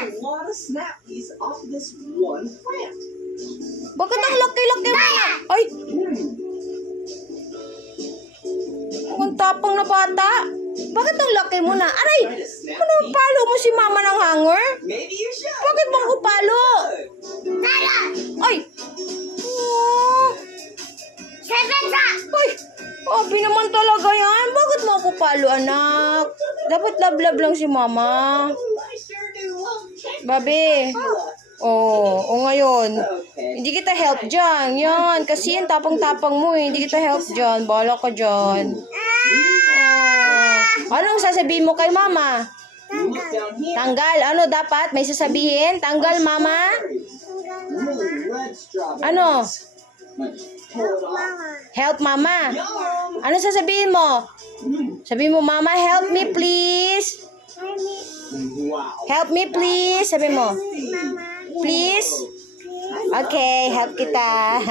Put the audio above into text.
a lot of snappies off this one plant. Bakit ang laki-laki mo na? Ay! Ang tapang na bata. Bakit ang laki mo na? Aray! Ano palo mo si mama ng hanger? Maybe you should. Bakit bang kupalo? Ay! Oh. Ay! Obi naman talaga yan. Bakit mo ako palo, anak? Dapat love-love lang si mama. I sure do love chicken. Babe. Oh, ngayon. Okay. Hindi kita help dyan. Yan. Kasi yung tapang-tapang mo eh. Hindi kita help dyan. Bahala ka dyan. Oh. Anong sasabihin mo kay mama? Look down here. Tanggal. Ano dapat? May sasabihin? Tanggal, mama? Really red strawberries. Ano? Pull it off. Help mama. Yum. Ano sasabihin mo? Sabihin mo, mama, help me please. Wow. Help me please. Sabi mo. Please. Okay, help kita.